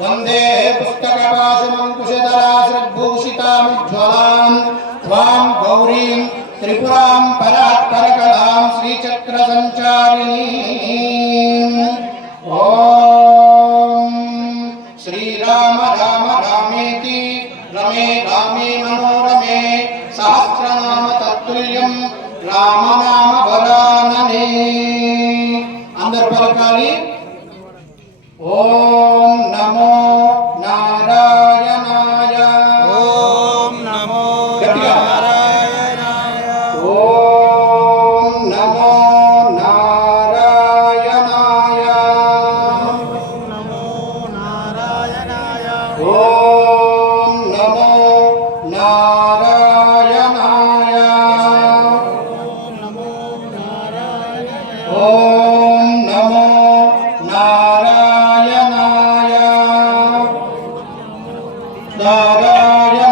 वंदे पुस्तकपाशमंकुशधराश्रद्भूषितामुज्ज्वलां त्वां गौरीं त्रिपुरां परात्परकलां श्रीचक्रसञ्चारिणीं। ॐ श्रीराम राम रामेति रमे रामे मनोरमे सहस्रनाम तत्तुल्यं रामनाम वरानने। अंदर पलकाली ओम नमो नारायणाय। ओम नमो नारायणाय। ओम नमो नारायणाय। ओम नमो नारायणाय। ओम नमो नारायणाय। ओम नमो नारायणाय। ओम नमो नारायणाय। नारायण